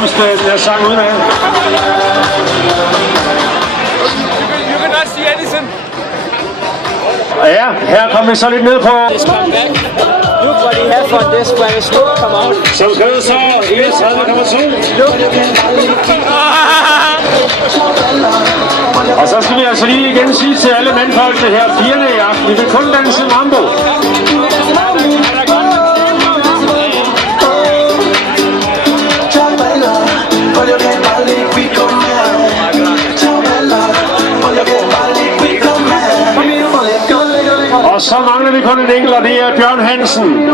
nærmest den sang uden af. You cannot see anything. Ja, her kommer vi så lidt ned på. Just come back. Look what he has on this when the smoke come out. Som skrevet så 31,2. Look. Og så skal vi altså lige igen sige til alle mandfolkene her, pigerne i aften, vi vil kun danse mambo. Og så mangler vi kun en enkelt, og det er Bjørn Hansen.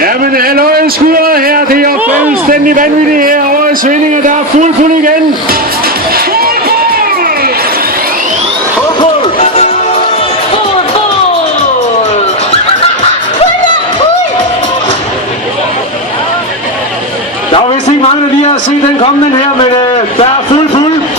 Jamen, halløj, skudder her, det er fuldstændig vanvittigt her over i Svindinge, der er fuld igen. Der var vist ikke mange, der lige har set den komme, den her, men der er fuld.